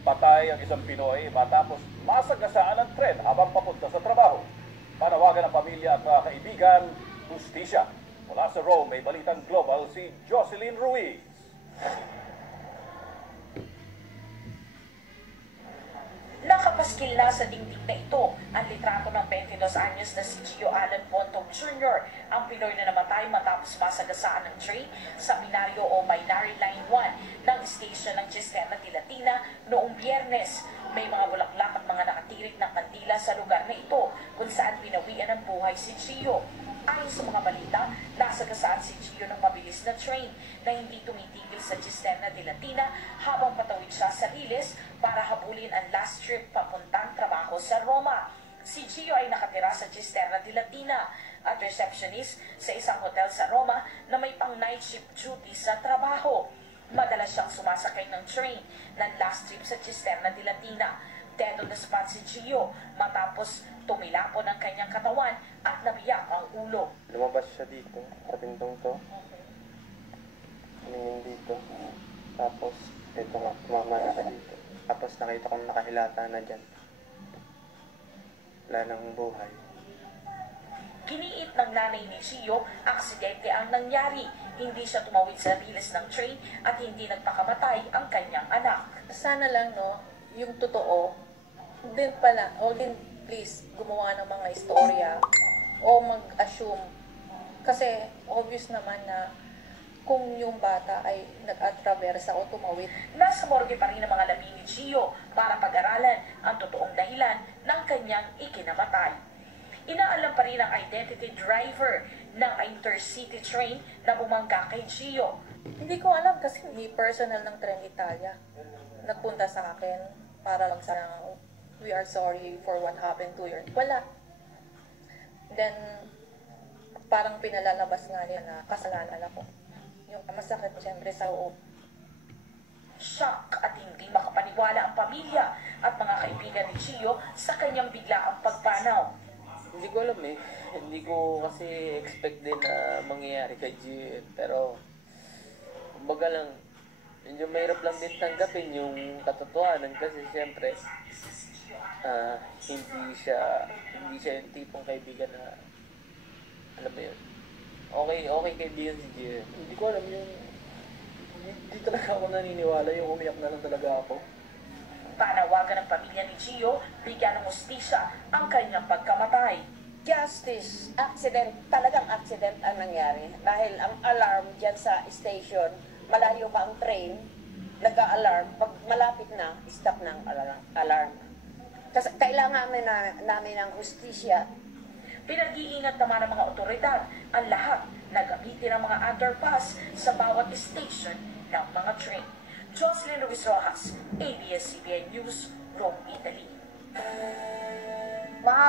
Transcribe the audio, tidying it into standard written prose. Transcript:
Patay ang isang Pinoy matapos masagasaan ng tren habang papunta sa trabaho. Panawagan ng pamilya at mga kaibigan, hustisya. Mula sa Rome, may balitang global si Jocelyn Ruiz. Nakapaskil na sa dingding na ito ang litrato ng 22 anyos na si Gio Alan Pontog Jr., ang Pinoy na namatay matapos masagasaan ng train sa binaryo o Binary Line 1 ng station ng Cisterna de Latina noong Biyernes. May mga bulaklak at mga nakatirik ng kandila sa lugar na ito kung saan pinawian ng buhay si Gio. Ayon sa mga balita, nasagasaan si Gio ng mabilis na train na hindi tumitigil sa Cisterna de Latina habang patawid siya sa Riles para habulin ang last trip papuntang trabaho sa Roma. Si Gio ay nakatira sa Cisterna de Latina at receptionist sa isang hotel sa Roma na may pang night shift duty sa trabaho. Madalas siyang sumasakay ng train ng last trip sa Cisterna de Latina. Dead on the spot si Gio matapos tumilapon ang kanyang katawan at nabiyak ang ulo. Lumabas siya dito, sa pintong to. Tumingin dito. Tapos, ito nga, tumama na dito. Tapos nakita kong nakahilata na dyan. Wala nang buhay. Giniit ng nanay ni Gio, aksidente ang nangyari. Hindi siya tumawid sa riles ng train at hindi nagpakamatay ang kanyang anak. Sana lang, no, yung totoo, din pala, o din please, gumawa ng mga istorya o mag-assume. Kasi obvious naman na kung yung bata ay nag-atraversa o tumawid. Nasa morgue pa rin ang mga labi ni Gio para pag-aralan ang totoong dahilan ng kanyang ikinamatay. Inaalam pa rin ang identity driver ng intercity train na bumangga kay Gio. Hindi ko alam kasi hindi personal ng Tren Italia. Nagpunta sa akin para lang sa we are sorry for what happened to your... Wala. Then, parang pinalalabas nga nila na kasalanan ako. Yung masakit siyempre sa loob. Shock at hindi makapaniwala ang pamilya at mga kaibigan ni Gio sa kanyang biglaang pagpanaw. Hindi ko alam eh. Hindi ko kasi expect din na mangyayari kay Gio. Pero, kumbaga lang, medyo mahirap lang din tanggapin yung katotohanan kasi siyempre, hindi siya yung tipong kaibigan na, alam mo yun, okay kaibigan si Gio. Hindi ko alam yung, hindi talaga ako naniniwala yung umiyak na lang talaga ako. Panawagan ng pamilya ni Gio, bigyan ng hustisya ang kanyang pagkamatay. Justice, talagang accident ang nangyari. Dahil ang alarm dyan sa station, malayo pa ang train, nag-a-alarm, pag malapit na, stop ng alarm. Kasi kailangan namin ng hustisya. Pinag-iingat naman ng mga otoridad ang lahat na gamitin ang mga underpass sa bawat station ng mga train. Jocelyn Ruiz Rojas, ABS-CBN News, Rome, Italy.